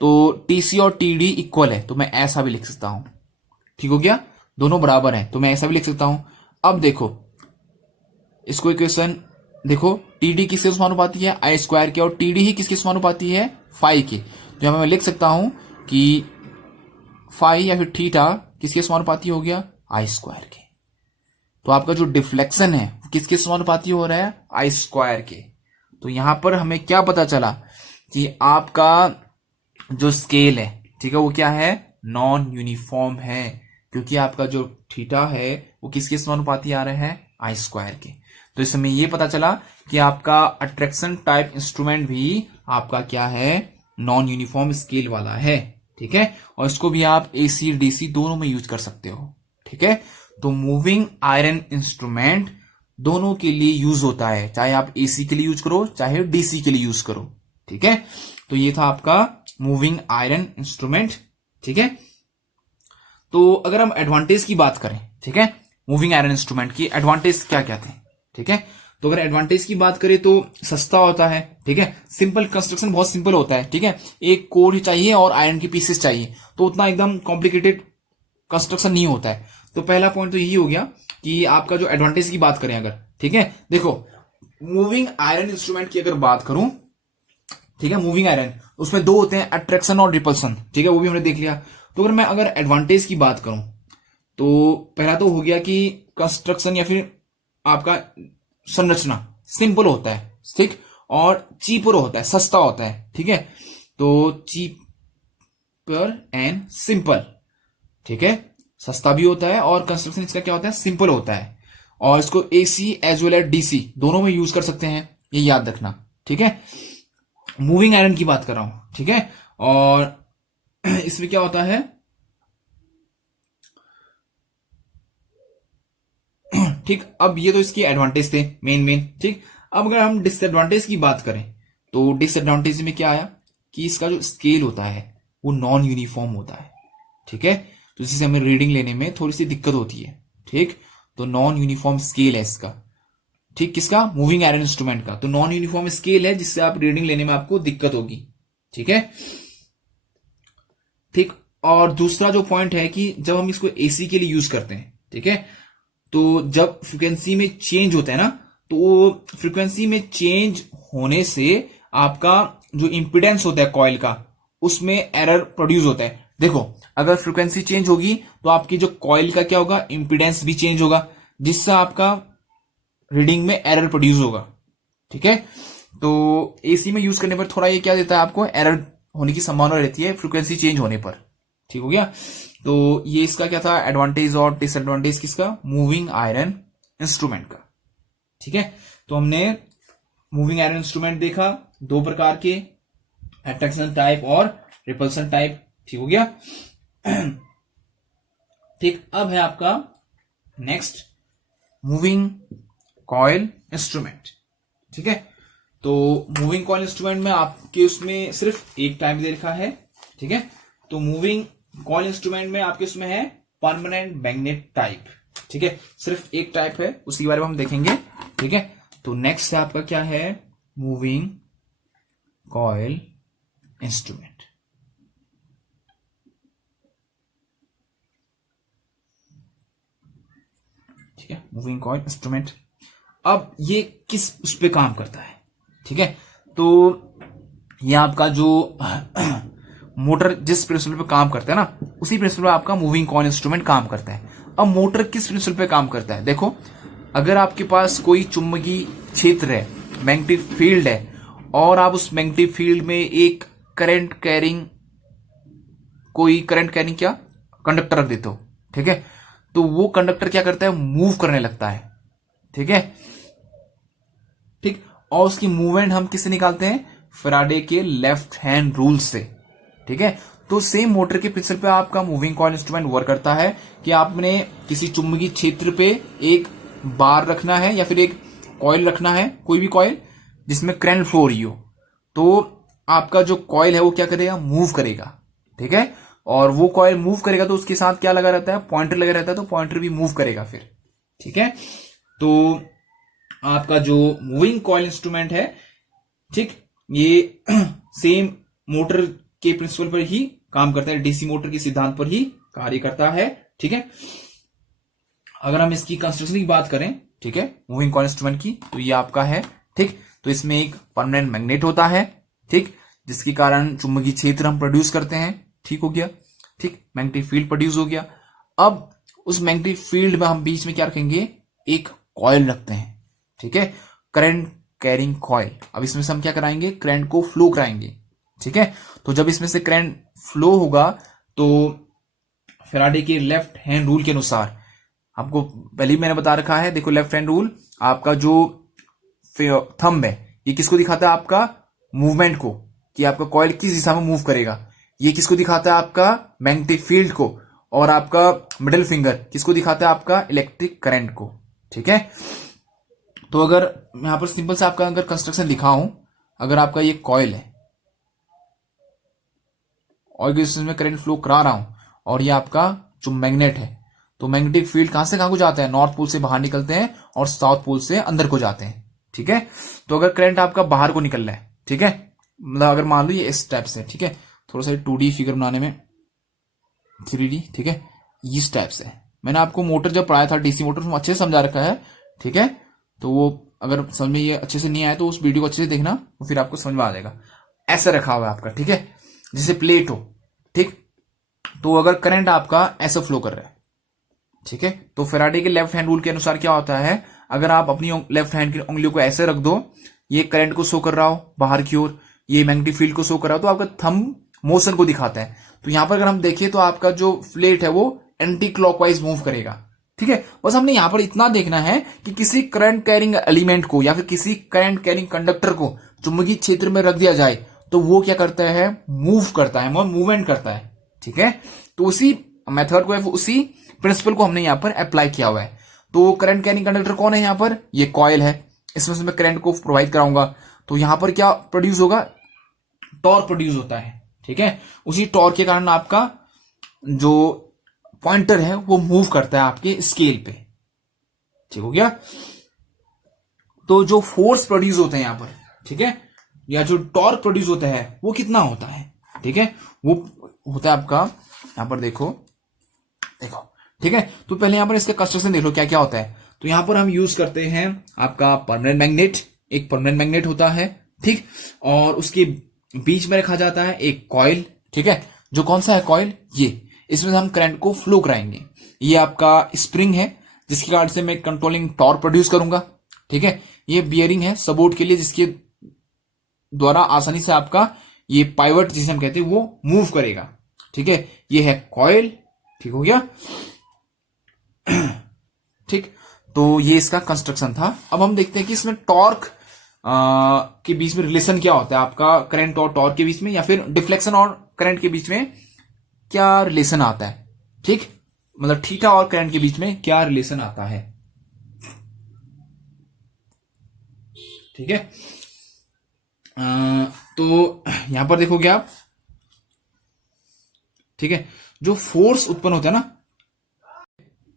तो टीसी और टीडी इक्वल है, तो मैं ऐसा भी लिख सकता हूं। ठीक हो गया, दोनों बराबर हैं, तो मैं ऐसा भी लिख सकता हूं। अब देखो इसको इक्वेशन देखो टीडी किसके समानुपाती है, आई स्क्वायर के, और टीडी ही किसके समानुपाती है, फाई के। तो यहां मैं लिख सकता हूं कि फाई या फिर थीटा किसके समानुपाती हो गया, आई स्क्वायर के। तो आपका जो डिफ्लेक्शन है वो किसके समानुपाती हो रहा है, आई स्क्वायर के। तो यहां पर हमें क्या पता चला कि आपका जो स्केल है, ठीक है, वो क्या है, नॉन यूनिफॉर्म है, क्योंकि आपका जो थीटा है वो किसके समानुपाती आ रहा है, आई स्क्वायर के। तो इस समय ये पता चला कि आपका अट्रैक्शन टाइप इंस्ट्रूमेंट भी आपका क्या है, नॉन यूनिफॉर्म स्केल वाला है, ठीक है। और इसको भी आप एसी डीसी दोनों में यूज कर सकते हो, ठीक है। तो मूविंग आयरन इंस्ट्रूमेंट दोनों के लिए यूज होता है, चाहे आप एसी के लिए यूज करो चाहे डीसी के लिए यूज करो, ठीक है। तो ये था आपका मूविंग आयरन इंस्ट्रूमेंट, ठीक है। तो अगर हम एडवांटेज की बात करें, ठीक है, मूविंग आयरन इंस्ट्रूमेंट की एडवांटेज क्या क्या थे, ठीक है। तो अगर एडवांटेज की बात करें तो सस्ता होता है, ठीक है, सिंपल कंस्ट्रक्शन बहुत सिंपल होता है, ठीक है, एक कोर ही चाहिए और आयरन की पीसेस चाहिए, तो उतना एकदम कॉम्प्लिकेटेड कंस्ट्रक्शन नहीं होता है। तो पहला पॉइंट तो यही हो गया कि आपका जो एडवांटेज की बात करें अगर, ठीक है, देखो मूविंग आयरन इंस्ट्रूमेंट की अगर बात करूं, ठीक है, मूविंग आयरन उसमें दो होते हैं, अट्रैक्शन और रिपल्सन, ठीक है, वो भी हमने देख लिया। तो अगर मैं अगर एडवांटेज की बात करूं तो पहला तो हो गया कि कंस्ट्रक्शन या फिर आपका संरचना सिंपल होता है, ठीक, और चीपर होता है, सस्ता होता है, ठीक है। तो चीपर एंड सिंपल, ठीक है, सस्ता भी होता है और कंस्ट्रक्शन इसका क्या होता है, सिंपल होता है, और इसको AC as well as DC दोनों में यूज कर सकते हैं, ये याद रखना, ठीक है। मूविंग आयरन की बात कर रहा हूं, ठीक है, और इसमें क्या होता है, ठीक। अब ये तो इसकी एडवांटेज थे मेन, ठीक। अब अगर हम डिसएडवांटेज की बात करें तो डिसएडवांटेज में क्या आया कि इसका जो स्केल होता है वो नॉन यूनिफॉर्म होता है, ठीक है। तो इसी से हमें रीडिंग लेने में थोड़ी सी दिक्कत होती है, ठीक। तो नॉन यूनिफॉर्म स्केल है इसका, ठीक, किसका, मूविंग आयरन इंस्ट्रूमेंट का। तो नॉन यूनिफॉर्म स्केल है जिससे आप रीडिंग लेने में आपको दिक्कत होगी, ठीक है, ठीक। और दूसरा जो पॉइंट है कि जब हम इसको एसी के लिए यूज करते हैं, ठीक है, तो जब फ्रीक्वेंसी में चेंज होता है ना, तो फ्रीक्वेंसी में चेंज होने से आपका जो इंपिडेंस होता है कॉइल का उसमें एरर प्रोड्यूस होता है। देखो अगर फ्रीक्वेंसी चेंज होगी तो आपकी जो कॉइल का क्या होगा, इंपिडेंस भी चेंज होगा, जिससे आपका रीडिंग में एरर प्रोड्यूस होगा, ठीक है। तो एसी में यूज करने पर थोड़ा ये क्या देता है, आपको एरर होने की संभावना रहती है फ्रीक्वेंसी चेंज होने पर, ठीक हो गया। तो ये इसका क्या था, एडवांटेज और डिसएडवांटेज किसका, मूविंग आयरन इंस्ट्रूमेंट का, ठीक है। तो हमने मूविंग आयरन इंस्ट्रूमेंट देखा दो प्रकार के, अट्रैक्शन टाइप और रिपल्सन टाइप, ठीक हो गया। ठीक, अब है आपका नेक्स्ट मूविंग कॉइल इंस्ट्रूमेंट, ठीक है। तो मूविंग कॉइल इंस्ट्रूमेंट में आपके उसमें सिर्फ एक टाइप दे रखा है, ठीक है। तो मूविंग कॉइल इंस्ट्रूमेंट में आपके उसमें है परमानेंट मैग्नेट टाइप, ठीक है, सिर्फ एक टाइप है, उसके बारे में हम देखेंगे, ठीक है। तो नेक्स्ट आपका क्या है, मूविंग कॉइल इंस्ट्रूमेंट, ठीक है, मूविंग कॉइल इंस्ट्रूमेंट। अब ये किस उस पे काम करता है, ठीक है। तो ये आपका जो मोटर जिस प्रिंसिपल पे काम करता है ना, उसी प्रिंसिपल पे आपका मूविंग कॉइल इंस्ट्रूमेंट काम करता है। अब मोटर किस प्रिंसिपल पे काम करता है, देखो अगर आपके पास कोई चुंबकीय क्षेत्र है, मैग्नेटिक फील्ड है, और आप उस मैग्नेटिक फील्ड में एक करंट कैरिंग क्या कंडक्टर रख देते हो, ठीक है, तो वो कंडक्टर क्या करता है, मूव करने लगता है, ठीक है, ठीक। और उसकी मूवमेंट हम किससे निकालते हैं, फैराडे के लेफ्ट हैंड रूल से, ठीक है। तो सेम मोटर के प्रिंसिपल पे आपका मूविंग कॉइल इंस्ट्रूमेंट वर्क करता है कि आपने किसी चुंबकीय क्षेत्र पे एक बार रखना है या फिर एक कॉइल रखना है, कोई भी कॉइल जिसमें करंट फ्लो हो रही हो, तो आपका जो कॉइल है वो क्या करेगा, मूव करेगा, ठीक है। और वो कॉइल मूव करेगा तो उसके साथ क्या लगा रहता है, पॉइंटर लगा रहता है, तो पॉइंटर भी मूव करेगा फिर, ठीक है। तो आपका जो मूविंग कॉइल इंस्ट्रूमेंट है, ठीक, ये सेम मोटर के प्रिंसिपल पर ही काम करता है, डीसी मोटर के सिद्धांत पर ही कार्य करता है, ठीक है। अगर हम इसकी कंस्ट्रक्शन की बात करें ठीक है, मूविंग कॉइल इंस्ट्रूमेंट की। तो ये आपका है, ठीक। तो इसमें एक परमानेंट मैग्नेट होता है, ठीक, जिसके कारण चुंबकीय क्षेत्र हम प्रोड्यूस करते हैं, ठीक हो गया, ठीक, मैग्नेटिक फील्ड प्रोड्यूस हो गया। अब उस मैग्नेटिक फील्ड में हम बीच में क्या रखेंगे, एक कॉइल रखते हैं, ठीक है, करंट कैरिंग कॉइल। अब इसमें से हम क्या कराएंगे, करंट को फ्लो कराएंगे, ठीक है। तो जब इसमें से करंट फ्लो होगा तो फैराडे के लेफ्ट हैंड रूल के अनुसार, आपको पहले ही मैंने बता रखा है, देखो लेफ्ट हैंड रूल, आपका जो थंब है ये किसको दिखाता है, आपका मूवमेंट को, कि आपका कॉइल किस दिशा में मूव करेगा। ये किसको दिखाता है, आपका मैग्नेटिक फील्ड को। और आपका मिडिल फिंगर किसको दिखाता है, आपका इलेक्ट्रिक करंट को, ठीक है। तो अगर यहां पर सिंपल से आपका अगर कंस्ट्रक्शन दिखाऊं, अगर आपका ये कॉइल है और में करंट फ्लो करा रहा हूं, और ये आपका जो मैग्नेट है, तो मैग्नेटिक फील्ड कहां से कहां को जाता है, नॉर्थ पोल से बाहर निकलते हैं और साउथ पोल से अंदर को जाते हैं, ठीक है। तो अगर करंट आपका बाहर को निकल रहा है, ठीक है, मतलब अगर मान लो ये इस टाइप से, ठीक है, थोड़ा सा 2D फिगर बनाने में 3D, ठीक है, इस टाइप से मैंने आपको मोटर जब पढ़ाया था, डीसी मोटर, उसमें अच्छे से समझा रखा है, ठीक है। तो वो अगर समझ में ये अच्छे से नहीं आया तो उस वीडियो को अच्छे से देखना, तो फिर आपको समझ में आ जाएगा। ऐसा रखा हुआ है आपका, ठीक है, जैसे प्लेट हो, ठीक। तो अगर करंट आपका ऐसा फ्लो कर रहा है, ठीक है, तो फैराडे के लेफ्ट हैंड रूल के अनुसार क्या होता है, अगर आप अपनी लेफ्ट हैंड की उंगलियों को ऐसे रख दो, ये करंट को शो कर रहा हो बाहर की ओर, ये मैग्नेटिक फील्ड को शो कर रहा हो, तो आपका थंब मोशन को दिखाता है। तो यहां पर अगर हम देखें तो आपका जो प्लेट है वो एंटी क्लॉकवाइज मूव करेगा, ठीक है। बस हमने यहां पर इतना देखना है कि किसी करंट कैरिंग एलिमेंट को या फिर किसी करंट कैरिंग कंडक्टर को चुंबकीय क्षेत्र में रख दिया जाए तो वो क्या करता है, मूव करता है, मूवमेंट करता है, ठीक है। तो उसी मेथड को, उसी प्रिंसिपल को हमने यहां पर अप्लाई किया हुआ है। तो करंट कैरिंग कंडक्टर कौन है, यहां पर ये कॉइल है, इसमें से मैं करंट को प्रोवाइड कराऊंगा, तो यहां पर क्या प्रोड्यूस होगा, टॉर्क प्रोड्यूस होता है, ठीक है। उसी टॉर्क के कारण आपका जो पॉइंटर है वो मूव करता है आपके स्केल पे, ठीक हो गया। तो जो फोर्स प्रोड्यूस होते हैं यहां पर, ठीक है, या जो टॉर्क प्रोड्यूस होता है वो कितना होता है, ठीक है, वो होता है आपका, यहां पर देखो, ठीक है। तो पहले यहां पर इसका कंस्ट्रक्शन देख लो क्या क्या होता है। तो यहां पर हम यूज करते हैं आपका परमानेंट मैग्नेट, एक परमानेंट मैग्नेट होता है, ठीक, और उसके बीच में रखा जाता है एक कॉइल, ठीक है, जो कौन सा है कॉइल, ये, इसमें हम करंट को फ्लो कराएंगे। ये आपका स्प्रिंग है जिसके कारण से मैं कंट्रोलिंग टॉर्क प्रोड्यूस करूंगा, ठीक है। ये बियरिंग है सपोर्ट के लिए, जिसके द्वारा आसानी से आपका ये पाइवट जिसे हम कहते हैं वो मूव करेगा, ठीक है। ये है कॉइल, ठीक हो गया, ठीक। तो ये इसका कंस्ट्रक्शन था। अब हम देखते हैं कि इसमें टॉर्क के बीच में रिलेशन क्या होता है, आपका करंट और टॉर्क के बीच में, या फिर डिफ्लेक्शन और करंट के बीच में क्या रिलेशन आता है, ठीक, मतलब थीटा और करंट के बीच में क्या रिलेशन आता है, ठीक है। तो यहां पर देखोगे आप, ठीक है, जो फोर्स उत्पन्न होता है ना,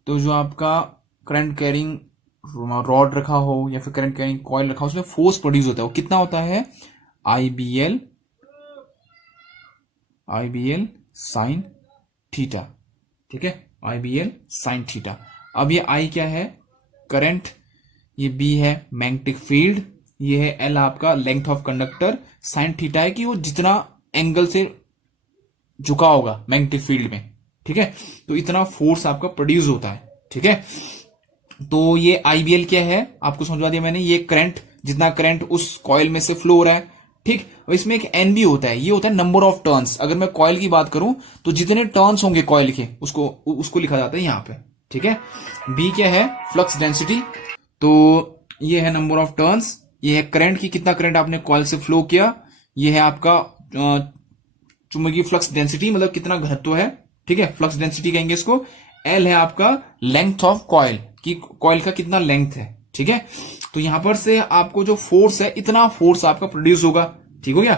तो जो आपका करंट कैरिंग रॉड रखा हो या फिर करंट कैरिंग कॉइल रखा हो, उसमें फोर्स प्रोड्यूस होता है, वो कितना होता है, IBL साइन थीटा, ठीक है, IBL साइन थीटा। अब ये I क्या है, करंट, ये B है मैग्नेटिक फील्ड, ये है L आपका length of conductor, sine theta है कि वो जितना एंगल से झुका होगा मैग्नेटिक फील्ड में, ठीक है, तो इतना फोर्स आपका प्रोड्यूस होता है, ठीक है। तो ये IBL क्या है, आपको समझा दिया मैंने, ये करंट, जितना करंट उस कॉइल में से फ्लो हो रहा है, ठीक। अब इसमें एक N भी होता है, ये होता है नंबर ऑफ टर्न्स। अगर मैं कॉइल की बात करूं तो जितने टर्न्स होंगे कॉइल के, उसको लिखा जाता है यहां पे, ठीक है। B क्या है, फ्लक्स डेंसिटी, तो ये है नंबर ऑफ टर्न्स, ये है करंट की कितना करंट आपने कॉइल से फ्लो किया, ये है आपका चुंबकीय फ्लक्स डेंसिटी, मतलब कितना घनत्व है, ठीक है, फ्लक्स डेंसिटी कहेंगे इसको। L है आपका लेंथ ऑफ कॉइल, कि कॉइल का कितना लेंथ है, ठीक है। तो यहां पर से आपको जो फोर्स है, इतना फोर्स आपका प्रोड्यूस होगा, ठीक हो गया।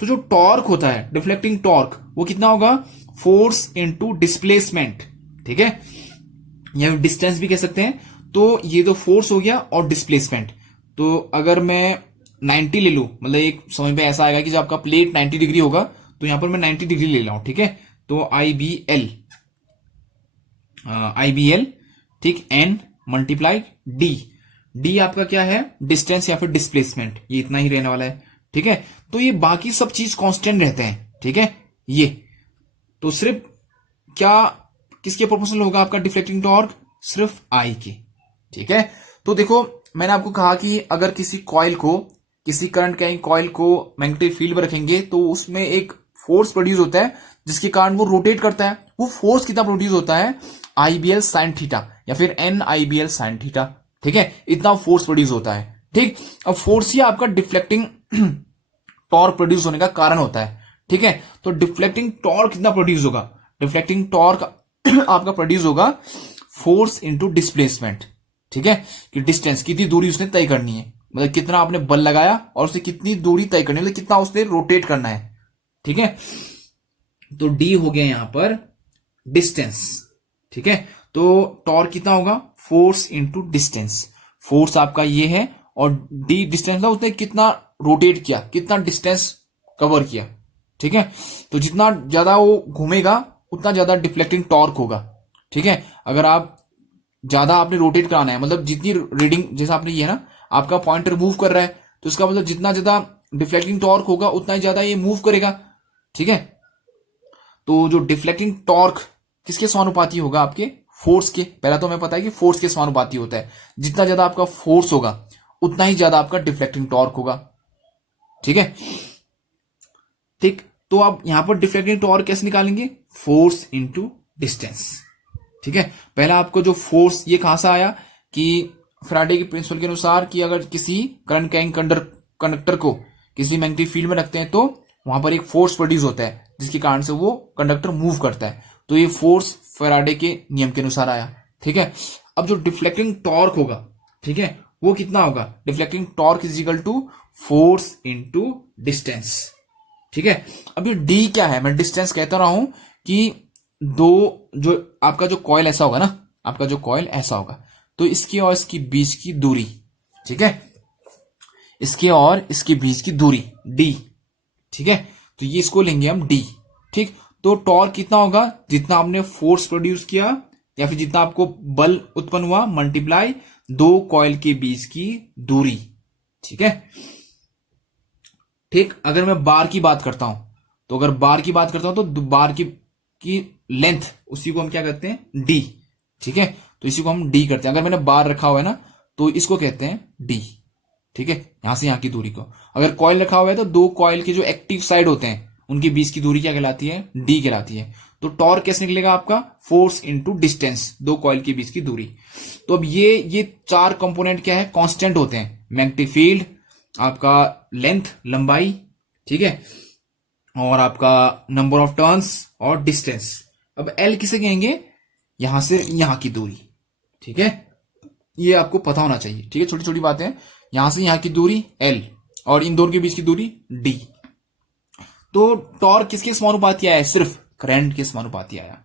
तो जो टॉर्क होता है, डिफ्लेक्टिंग टॉर्क, वो कितना होगा, फोर्स इनटू डिस्प्लेसमेंट, ठीक है, या डिस्टेंस भी कह सकते हैं। तो ये तो फोर्स हो गया और डिस्प्लेसमेंट। तो अगर मैं 90 ले लूं, मतलब एक समझ में ऐसा आएगा कि जब आपका प्लेट 90 डिग्री होगा, तो यहां पर मैं 90 डिग्री ले रहा हूं, ठीक है। तो IBL, ठीक, N मल्टीप्लाई D, डी आपका क्या है, डिस्टेंस या फिर डिस्प्लेसमेंट, ये इतना ही रहने वाला है। ठीक है, तो ये बाकी सब चीज कांस्टेंट रहते हैं। ठीक है, ये तो सिर्फ क्या किसके प्रोपोर्शनल होगा आपका डिफ्लेक्टिंग टॉर्क, सिर्फ आई के। ठीक है, तो देखो मैंने आपको कहा कि अगर किसी कॉइल को, किसी करंट कैरिंग कॉइल को मैग्नेटिक फील्ड में रखेंगे तो उसमें एक फोर्स प्रोड्यूस होता है जिसके कारण वो रोटेट करता है। वो फोर्स कितना प्रोड्यूस होता है, IBL sin थीटा या फिर NIBL sin थीटा। ठीक है, इतना फोर्स प्रोड्यूस होता है। ठीक, अब फोर्स ही आपका डिफ्लेक्टिंग टॉर्क प्रोड्यूस होने का कारण होता है। ठीक है, तो डिफ्लेक्टिंग टॉर्क कितना प्रोड्यूस होगा, डिफ्लेक्टिंग टॉर्क आपका प्रोड्यूस होगा फोर्स इंटू डिस्प्लेसमेंट। ठीक है, कि डिस्टेंस कितनी दूरी उसने तय करनी है, मतलब कितना आपने बल लगाया और उसे कितनी दूरी तय करनी है, मतलब कितना उसने रोटेट करना है। ठीक है, तो डी हो गया यहां पर डिस्टेंस। ठीक है, तो टॉर्क कितना होगा, फोर्स इंटू डिस्टेंस। फोर्स आपका ये है और डी डिस्टेंस था, उसने कितना रोटेट किया, कितना डिस्टेंस कवर किया। ठीक है, तो जितना ज्यादा वो घूमेगा उतना ज्यादा डिफ्लेक्टिंग टॉर्क होगा। ठीक है, अगर आप ज्यादा आपने रोटेट कराना है, मतलब जितनी रीडिंग, जैसा आपने ये है ना, आपका पॉइंटर मूव कर रहा है तो इसका मतलब जितना ज्यादा डिफ्लेक्टिंग टॉर्क होगा उतना ही ज्यादा ये मूव करेगा। ठीक है, तो जो डिफ्लेक्टिंग टॉर्क किसके समानुपाती होगा, आपके फोर्स के। पहला तो हमें पता है कि फोर्स के समानुपाती होता है, जितना ज्यादा आपका फोर्स होगा उतना ही ज्यादा आपका डिफ्लेक्टिंग टॉर्क होगा। ठीक है, ठीक, तो आप यहां पर डिफ्लेक्टिंग टॉर्क कैसे निकालेंगे, फोर्स इंटू डिस्टेंस। ठीक है, पहला आपको जो फोर्स ये कहां से आया कि फैराडे के प्रिंसिपल के अनुसार कि अगर किसी करंट कैरिंग कंडक्टर को किसी मैग्नेटिक फील्ड में रखते हैं तो वहां पर एक फोर्स प्रोड्यूस होता है जिसके कारण से वो कंडक्टर मूव करता है, तो ये फोर्स फैराडे के नियम के अनुसार आया। ठीक है, अब जो डिफ्लेक्टिंग टॉर्क होगा, ठीक है, वो कितना होगा, deflecting torque is equal to force into distance. ठीक है, अब ये डी क्या है, मैं डिस्टेंस कहता रहा हूं कि दो, जो आपका जो कॉइल ऐसा होगा ना, आपका जो कॉइल ऐसा होगा तो इसकी और इसकी बीच की दूरी। ठीक है, इसके और इसके बीच की दूरी डी। ठीक है, तो ये इसको लेंगे हम डी। ठीक, तो टॉर्क कितना होगा, जितना आपने फोर्स प्रोड्यूस किया या फिर जितना आपको बल उत्पन्न हुआ मल्टीप्लाई दो कॉइल के बीच की दूरी। ठीक है, ठीक, अगर मैं बार की बात करता हूं तो अगर बार की बात करता हूं तो बार की लेंथ, उसी को हम क्या कहते हैं, डी। ठीक है, तो इसी को हम डी करते हैं। अगर मैंने बार रखा हुआ है ना तो इसको कहते हैं डी। ठीक है, यहां से यहां की दूरी को। अगर कॉइल रखा हुआ है तो दो कॉइल के जो एक्टिव साइड होते हैं उनके बीच की दूरी क्या कहलाती है, डी कहलाती है। तो टॉर्क कैसे निकलेगा आपका, फोर्स इंटू डिस्टेंस, दो कॉइल के बीच की दूरी। तो अब ये चार कंपोनेंट क्या है, कांस्टेंट होते हैं, मैग्नेटिक फील्ड, आपका लेंथ लंबाई, ठीक है, और आपका नंबर ऑफ टर्न्स और डिस्टेंस। अब एल किसे कहेंगे, यहां से यहां की दूरी। ठीक है, ये आपको पता होना चाहिए। ठीक है, छोटी छोटी बातें, यहां से यहां की दूरी एल और इन दोनों के बीच की दूरी डी। तो टॉर्क किसके समानुपाती आया है, सिर्फ करंट के समानुपाती आया।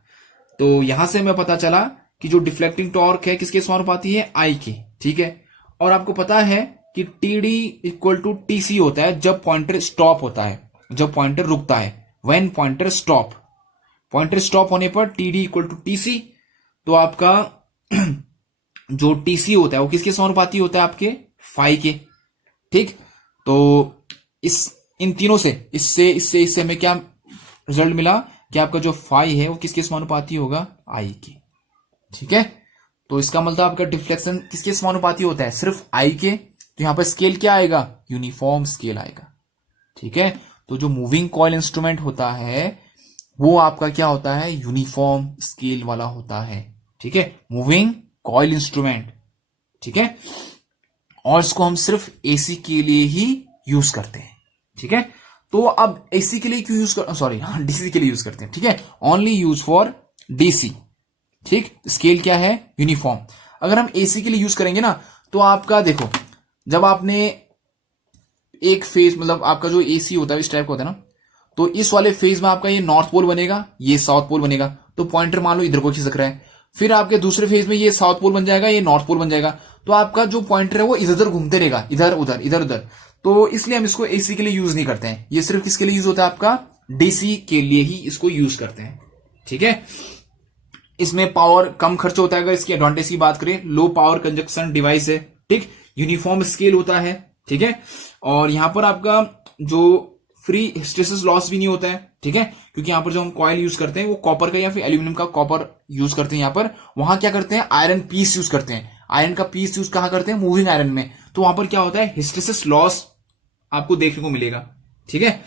तो यहां से हमें पता चला कि जो डिफ्लेक्टिंग टॉर्क है किसके समानुपाती है, आई के। ठीक है, और आपको पता है कि टीडी इक्वल टू टीसी होता है जब पॉइंटर स्टॉप होता है, जब पॉइंटर रुकता है, when pointer stop. Pointer stop होने पर टीडी इक्वल टू टीसी। तो आपका जो टीसी होता है वो किसके समानुपाती होता है, आपके फाई के। ठीक, तो इन तीनों से, इससे हमें क्या रिजल्ट मिला कि आपका जो फाई है वो किसके समानुपाती होगा, आई के। ठीक है, तो इसका मतलब आपका डिफ्लेक्शन किसके समानुपाती होता है, सिर्फ आई के। तो यहां पर स्केल क्या आएगा, यूनिफॉर्म स्केल आएगा। ठीक है, तो जो मूविंग कॉइल इंस्ट्रूमेंट होता है वो आपका क्या होता है, यूनिफॉर्म स्केल वाला होता है। ठीक है, मूविंग कॉइल इंस्ट्रूमेंट। ठीक है, और इसको हम सिर्फ एसी के लिए ही यूज करते हैं। ठीक है, तो अब एसी के लिए क्यों यूज कर, सॉरी डीसी के लिए यूज करते हैं। ठीक है, ओनली यूज फॉर डीसी। ठीक, स्केल क्या है, यूनिफॉर्म। अगर हम एसी के लिए यूज करेंगे ना तो आपका देखो, जब आपने एक फेज, मतलब आपका जो एसी होता है इस टाइप का होता है ना, तो इस वाले फेज में आपका ये नॉर्थ पोल बनेगा, ये साउथ पोल बनेगा। तो पॉइंटर मान लो इधर को खिसक रहा है, फिर आपके दूसरे फेज में ये साउथ पोल बन जाएगा, ये नॉर्थ पोल बन जाएगा। तो आपका जो पॉइंटर है वो इधर उधर घूमते रहेगा, इधर उधर इधर उधर। तो इसलिए हम इसको एसी के लिए यूज नहीं करते हैं, ये सिर्फ किसके लिए यूज होता है, आपका डीसी के लिए ही इसको यूज करते हैं। ठीक है, इसमें पावर कम खर्च होता है। अगर इसकी एडवांटेज की बात करें, लो पावर कंजक्शन डिवाइस है। ठीक, यूनिफॉर्म स्केल होता है, ठीक है। और यहां पर आपका जो फ्री हिस्टेरेसिस लॉस भी नहीं होता है, ठीक है, क्योंकि यहां पर जो हम कॉइल यूज करते हैं वो कॉपर का या फिर एल्यूमिनियम का कॉपर यूज करते हैं। यहां पर वहां क्या करते हैं, आयरन पीस यूज करते हैं। आयरन का पीस यूज कहां करते हैं, मूविंग आयरन में। तो वहां पर क्या होता है, हिस्टेरेसिस लॉस आपको देखने को मिलेगा, ठीक है।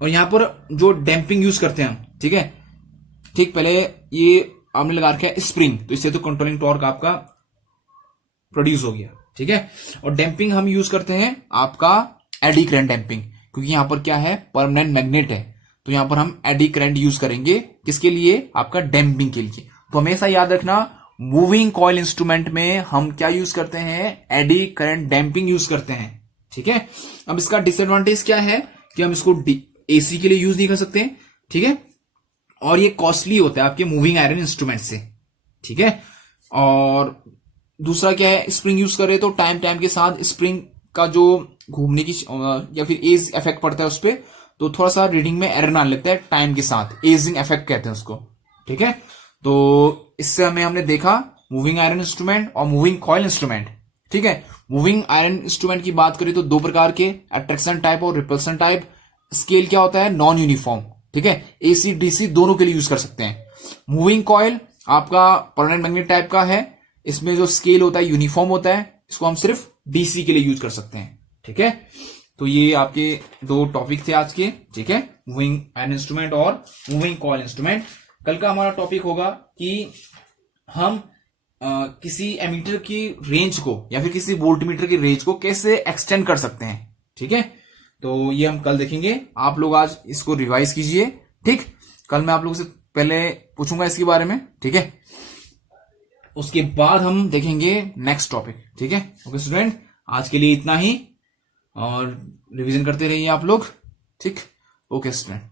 और यहां पर जो डैम्पिंग यूज करते हैं हम, ठीक है, ठीक, पहले ये आपने लगा रखा है स्प्रिंग, तो इससे तो कंट्रोलिंग टॉर्क आपका प्रोड्यूस हो गया, ठीक है। और डैम्पिंग हम यूज करते हैं आपका एडी करंट डैम्पिंग, क्योंकि यहां पर क्या है, परमानेंट मैग्नेट है, तो यहां पर हम एडी करंट यूज करेंगे, किसके लिए, आपका डैम्पिंग के लिए। तो हमेशा याद रखना, मूविंग कॉइल इंस्ट्रूमेंट में हम क्या यूज करते हैं, एडी करंट डैम्पिंग यूज करते हैं, ठीक है। अब इसका डिसएडवांटेज क्या है कि हम इसको एसी के लिए यूज नहीं कर सकते, ठीक है, और ये कॉस्टली होता है आपके मूविंग आयरन इंस्ट्रूमेंट से, ठीक है। और दूसरा क्या है, स्प्रिंग यूज कर रहे तो टाइम के साथ स्प्रिंग का जो घूमने की या फिर एज इफेक्ट पड़ता है उस पर, तो थोड़ा सा रीडिंग में एरर आने लगता है टाइम के साथ, एजिंग इफेक्ट कहते हैं उसको, ठीक है। तो इससे हमने देखा मूविंग आयरन इंस्ट्रूमेंट और मूविंग कॉइल इंस्ट्रूमेंट, ठीक है। मूविंग आयरन इंस्ट्रूमेंट की बात करें तो दो प्रकार के, अट्रैक्शन टाइप और रिपल्सन टाइप। स्केल क्या होता है, नॉन यूनिफॉर्म, ठीक है, एसी डीसी दोनों के लिए यूज कर सकते हैं। मूविंग कॉइल आपका परमानेंट मैग्नेट टाइप का है, इसमें जो स्केल होता है यूनिफॉर्म होता है, इसको हम सिर्फ डीसी के लिए यूज कर सकते हैं, ठीक है। तो ये आपके दो टॉपिक थे आज के, ठीक है, मूविंग आयरन इंस्ट्रूमेंट और मूविंग कॉइल इंस्ट्रूमेंट। कल का हमारा टॉपिक होगा कि हम किसी एमीटर की रेंज को या फिर किसी वोल्टमीटर की रेंज को कैसे एक्सटेंड कर सकते हैं, ठीक है। तो ये हम कल देखेंगे, आप लोग आज इसको रिवाइज कीजिए, ठीक। कल मैं आप लोगों से पहले पूछूंगा इसके बारे में, ठीक है, उसके बाद हम देखेंगे नेक्स्ट टॉपिक, ठीक है। ओके स्टूडेंट, आज के लिए इतना ही, और रिवीजन करते रहिए आप लोग, ठीक। Okay student.